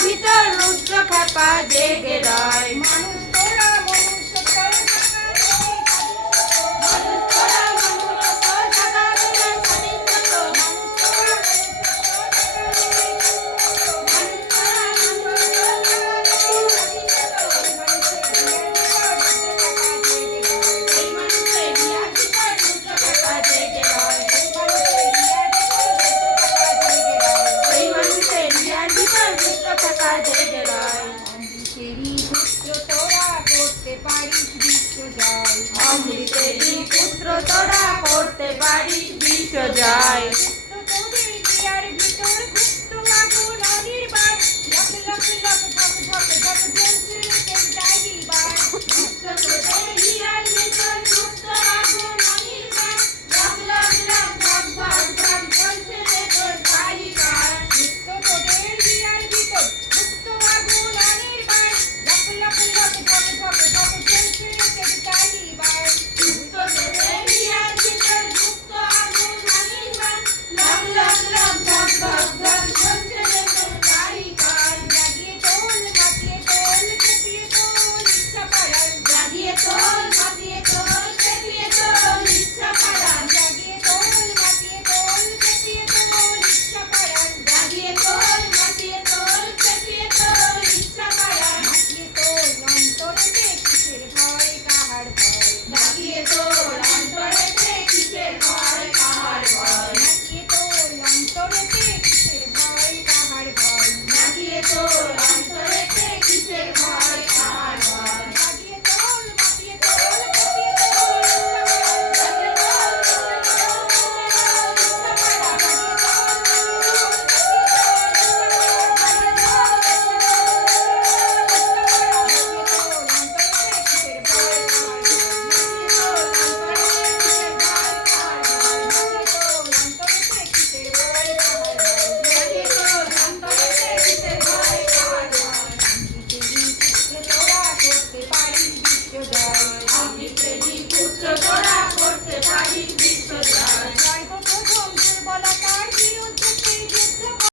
ভিতর রুদ্র খেপা জেগে রয়। মানুষ পুত্র তোরা করতে পারিস বিশ্ব জয়। অমৃতেরই পুত্র তোরা করতে পারিস বিশ্ব জয় Thank you, guys.